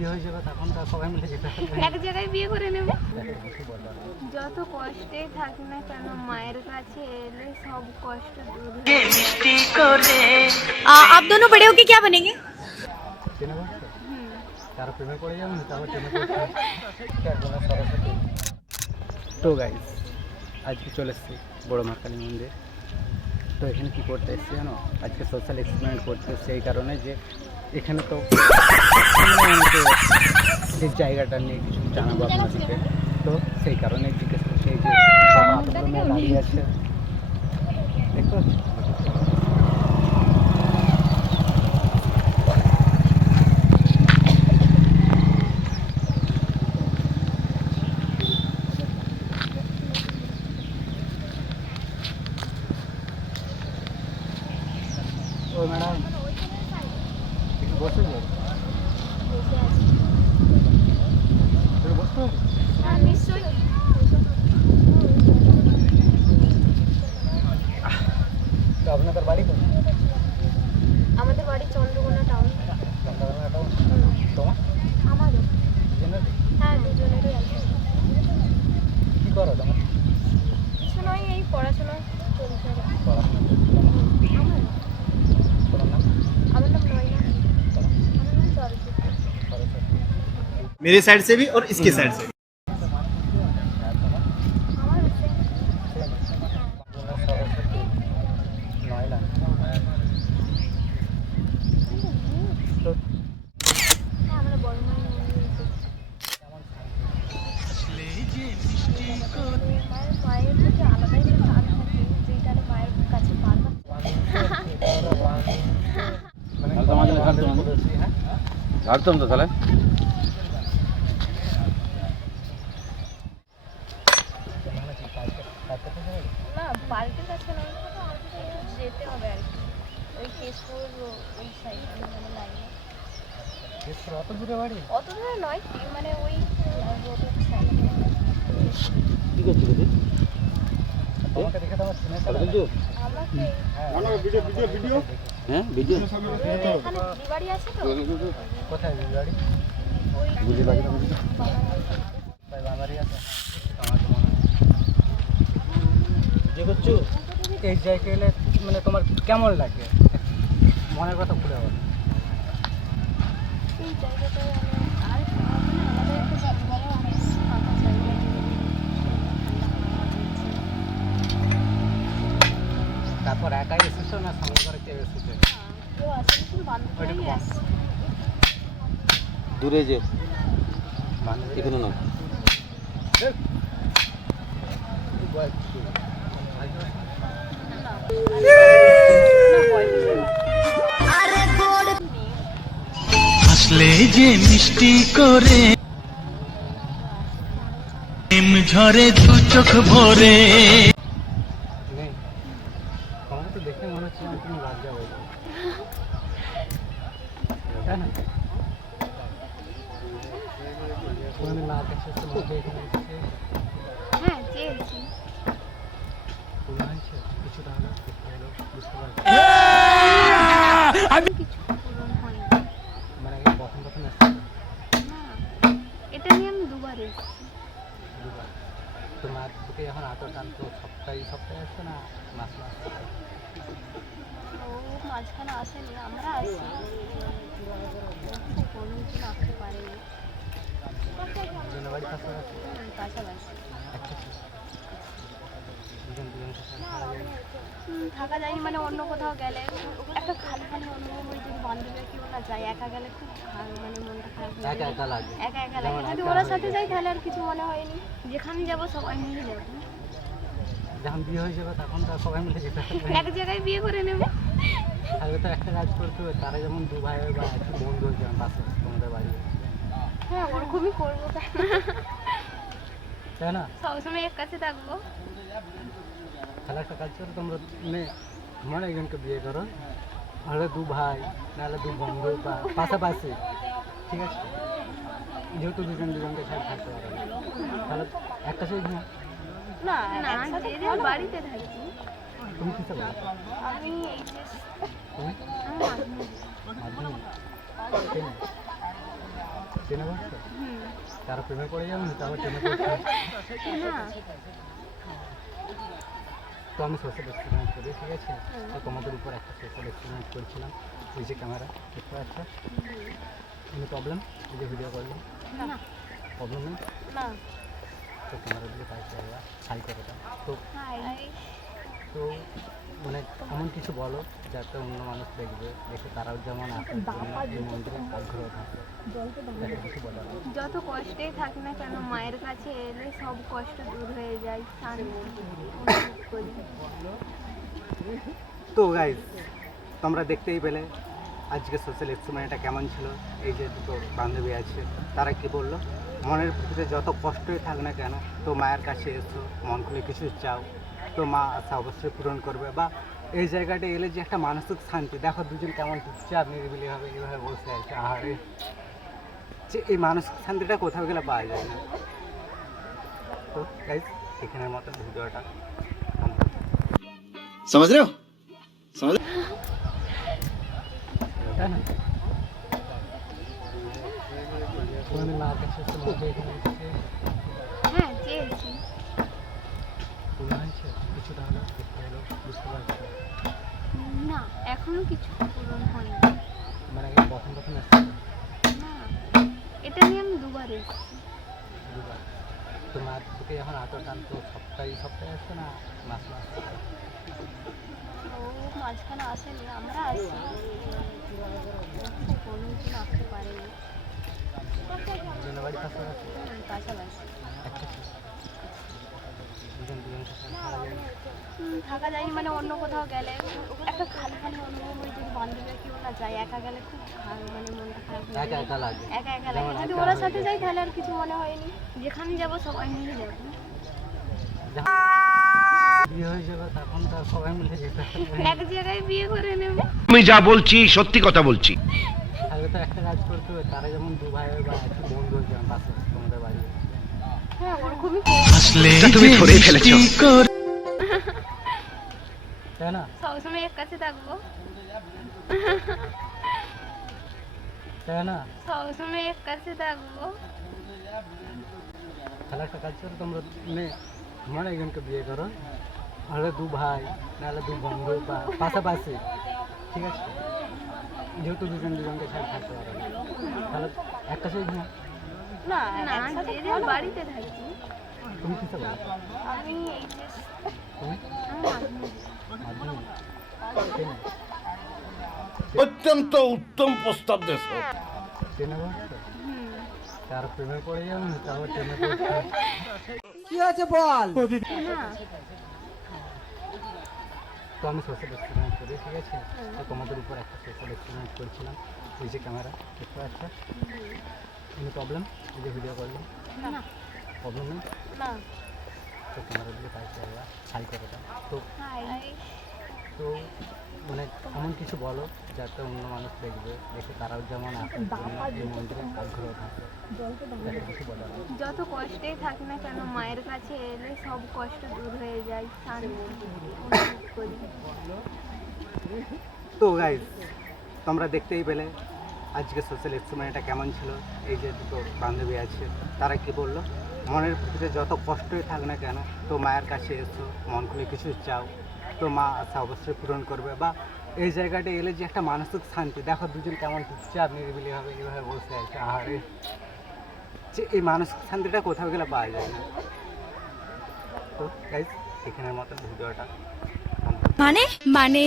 বিয়ে হয়ে যাবে তখন তো সবাই মিলে যেতে হবে, এক জায়গায় বিয়ে করে নেবে। যত কষ্টে থাকি না কেন মায়ের কাছে এলে সব কষ্ট দূর হয়ে যায়। आप दोनों बड़े होके क्या बनेंगे? চেনে বলছো কারো প্রেমে পড়ে যাবো না তারপর চেনে সরস্বতী। তো গাইস আজকে চলে এসেছি বড় মা কালী মন্দির। তো এখানে কী করতে এসেছি জানো, আজকে সোশ্যাল এক্সপেরিমেন্ট করতে এসেছি এই কারণে যে এখানে তো অনেকে এই জায়গাটা নিয়ে কিছু জানাবো আপনাদেরকে। তো সেই কারণে জিজ্ঞেস করছি এই যে মেয়ে দাঁড়িয়ে আছে দেখতে পাচ্ছি। ও ম্যাডাম বসে যাও, বসতে হবে। হ্যাঁ নিশ্চয়ই। তো আপনাদের বাড়ি কোথায়? আমাদের বাড়ি চন্দ্রকোনা টাউন। চন্দ্রকোনা টাউন। তোমার? আমারও। দুজনেরই? হ্যাঁ দুজনেরই আছে। কী করো তোমার? কিছু নয়, এই পড়াশোনা চলছে। পড়াশোনা আমার তোমার নাম? আমার নাম নয়না। আমার নাম সরস্বতী। मेरे साइड से भी और इसके साइड से भी। আমার হচ্ছে সরস্বতী নয়না। তো হ্যাঁ আমরা বড় মায়ের মন্দিরে এসেছি। মায়ের পায়ের থেকে আলাদাই একটা টান থাকে, যেই টানে মায়ের কাছে বারবার ঝাড়তাম তো তাহলে না পার্কের কাছে নয়, একটু যেতে হবে আর কি, ওই কেশপুর ওই সাইড মানে লাইনে। অত দূরে বাড়ি? অত দূরে নয় মানে ওই রোডের সাইডে। ঠিক আছে দিদি, তোমাকে দেখে তো আমার চিনে আমাকে হ্যাঁ ভিডিও এখানে দিবাড়ি আছে তো। কোথায় দিদি বাড়ি? ওই বুঝতে পারি না তাই বাঙালি আছে যে করছো এই জায়গায় এলে মানে তোমার কেমন লাগে, মনের কথা খুলে বলো। এই জায়গাটায় আর আমাদের একটু ফাঁকা জায়গা। তারপর একাই এসেছো না সঙ্গে করে কেউ এসেছে? কেউ আসেনি, কিন্তু বান্ধবী আসছে। দূরে যে এখানে না হাসলে যে মিষ্টি করে ঝরে দু চোখ ভরে। নেই, তোমাকে তো দেখে মনে হচ্ছে আমি তুমি লজ্জা হয়ে যাবে, তাই না? তুমি না দেখছো তোমাকে এখানে এসেছে হ্যাঁ চেয়েছি। পুরো হয়েছে কিছুটা হলো দেখতে হলো বুঝতে পারছি। কিছু পূরণ হয়নি। মানে প্রথম প্রথম এসেছে না এটা নিয়ে আমি দুবার এসেছি। দুবার। তোমার বুকে যখন আটো টানতো সপ্তাহে সপ্তাহে আসতো না মাস মাস? ও মাঝখানে আসেনি, আমরা আসি কোনোদিন আসতে পারিনি। দুজনের বাড়ি কাছাকাছি? কাছাকাছি আচ্ছা দুজন দুজনকে ছাড়া যায় না? থাকা যায়নি মানে অন্য কোথাও গেলে একটা খালি খালি অনুভব হয়, যদি বান্ধবীরা কেউ না যায়, একা গেলে খুব মানে মনটা খারাপ হয়ে একা যায়। একা লাগে। একা একা লাগে, যেমন যদি একা ওরা হয়ে সাথে যায়। যাই তাহলে আর কিছু মনে হয়নি, যেখানে যাবো সবাই মিলে যাবো। যখন বিয়ে হয়ে যাবে তখন তো সবাই মিলে যেতে হবে, এক জায়গায় বিয়ে করে নেবে। তাহলে তো একটা কাজ করতে হবে, তারা যেমন দু ভাই বা একটু বন্ধু হয়েছে পাশে তোমাদের বাড়ি, হ্যাঁ ওরকমই করবো, তাই না? সবসময় এক কাছে থাকবো। তাহলে একটা কাজ করো, তোমরা তোমার একজনকে বিয়ে করো, নাহলে দু ভাই নাহলে দু বন্ধু বা পাশাপাশি, ঠিক আছে? যেহেতু দুজন দুজনকে ছাড়া থাকতে পারে না, তাহলে একটা সেই ঘুমা। না না যে যার বাড়িতে থাকি। তুমি কিসে বলো? আমি এইচএস তুমি আমি মাধ্যমিক। মাধ্যমিক? চেনা বলছো হুম। তারা প্রেমে পড়ে যাবে না তারপর ট্রেনে করছে না তো আমি সোশ্যাল এক্সপেরিমেন্ট করি, ঠিক আছে? তো তোমাদের উপর একটা সোশ্যাল এক্সপেরিমেন্ট করছিলাম, ওই যে ক্যামেরা দেখতে পাচ্ছ, কোনো প্রবলেম? এই যে ভিডিও করলাম, না প্রবলেম নেই না তো ক্যামেরা দিকে তাই করবা, হাই করে দাও। তো হাই তো মানে এমন কিছু বলো যাতে অন্য মানুষ দেখবে, দেখে তারাও যেমন আসার জন্য এই মন্দিরে আগ্রহ থাকে, একটা কিছু বলার আছে। যত কষ্টেই থাক না কেন মায়ের কাছে এলে সব কষ্ট দূর হয়ে যায়, শান্তি অনুভব করি। তো গাইজ তোমরা দেখতেই পেলে আজকে সোশ্যাল এক্সপেরিমেন্টটা কেমন ছিল। এই যে দুটো বান্ধবী আছে, তারা কি বললো, মনের ভিতরে যত কষ্টই থাক না কেন তো মায়ের কাছে এসো, মন খুলে কিছু চাও, তো মা আশা অবশ্যই পূরণ করবে। বা এই জায়গাটা এলে যে একটা মানসিক শান্তি, দেখো দুজন কেমন চুপচাপ নিরিবিলিভাবে এইভাবে বসে আছে, আহারে, যে এই মানসিক শান্তিটা কোথাও গেলে পাওয়া যায় না। তো গাইজ এখানের মতো ভিডিওটা समझ रहे हो समझ তাই না? তোমাদের মার কাছে এসে মাকে এখানে এসে হ্যাঁ চেয়েছি। পূরণ হয়েছে কিছু, তাহলে দেখতে হলো, বুঝতে পারছো? না এখনো কিছু পূরণ হয়নি। মানে প্রথম প্রথম আসছে না এটা নিয়ে আমি দুবার এসেছি। দুবার। তো মার দিকে যখন আটো টান, তো সপ্তাহে সপ্তাহে আসছে না মাস মাস? ও মাঝখানে আসেনি, আমরা আসি, কোনোদিন আসতে পারিনি। দুজনের বাড়ি কাছাকাছি কাছাকাছি একটা ছিল। দুজনের সাথে ভাড়া যায় না? থাকা যায়নি, মানে অন্য কোথাও গেলে একটা খালি খালি অনুভব হয়, যদি বান্ধবীরা কেউ না যায়, একা গেলে খুব মানে মনটা খারাপ হয়ে একা যায়। একা লাগে। একা একা লাগে, যেমন যদি একা ওরা হয়ে সাথে যায়। যাই তাহলে আর কিছু মনে হয়নি, যেখানে যাবো সবাই মিলে যাবো। বিয়ে হয়ে যাবে তখন তো আর সবাই মিলে যেতে হবে। এক জায়গায় বিয়ে করে নেবো। আমি যা বলছি সত্যি কথা বলছি তাহলে তো একটা কাজ করতে হবে, তারা যেমন দু ভাই বা একই বন্ধু হয়েছে পাশে তোমাদের বাড়ি, হ্যাঁ ওরকমই হাসলে তুমি যে ধরেই ফেলেছো। মিষ্টি করে তাই না? সবসময় এক কাছে থাকবো, তাই না? সবসময় এক কাছে থাকবো। তাহলে একটা কাজ করো, তোমরা তোমার একজনকে বিয়ে করো, হলে দু ভাই নাহলে দু বন্ধু বা পাশাপাশি, ঠিক আছে? যেহেতু দুজন দুজনকে ছাড় থাকতে পারে না, তাহলে একটা সেই ঘুম। না না যে যার বাড়িতে থাকি। তুমি কিসে বলো? আমি এইচএস তুমি মাধ্যমিক। মাধ্যমিক চেনে? অত্যন্ত উত্তম প্রস্তাব দেশ চেনে বলছো হুম। তার প্রেমে পড়ে যাবে না তারপর ট্রেনে করছে না তো আমি সোশ্যাল এক্সপেরিমেন্ট করি, ঠিক আছে? তো তোমাদের উপর একটা সোশ্যাল এক্সপেরিমেন্ট করছিলাম, ওই যে ক্যামেরা দেখতে পাচ্ছ, কোনো প্রবলেম? এই যে ভিডিও করলাম, না প্রবলেম নেই না তো ক্যামেরা দিকে তাই করবা, হাই করে দাও। তো হাই তো মানে এমন কিছু বলো যাতে অন্য মানুষ দেখবে, দেখে তারাও যেমন আসার জন্য এই মন্দিরে আগ্রহ থাকে, একটা কিছু বলার আছে। যত কষ্টেই থাক না কেন মায়ের কাছে এলে সব কষ্ট দূর হয়ে যায়, শান্তি অনুভব করি। তো গাইজ তোমরা দেখতেই পেলে আজকে সোশ্যাল এক্সপেরিমেন্টটা কেমন ছিল। এই যে দুটো বান্ধবী আছে, তারা কি বললো, মনের ভিতরে যত কষ্টই থাক না কেন তো মায়ের কাছে এসো, মন খুলে কিছু চাও, তো মা আশা অবশ্যই পূরণ করবে। বা এই জায়গাটা এলে যে একটা মানসিক শান্তি, দেখো দুজন কেমন চুপচাপ নিরিবিলিভাবে এইভাবে বসে আছে, আহারে, যে এই মানসিক শান্তিটা কোথাও গেলে পাওয়া যায় না। তো গাইজ এখানের মতো ভিডিওটা মানে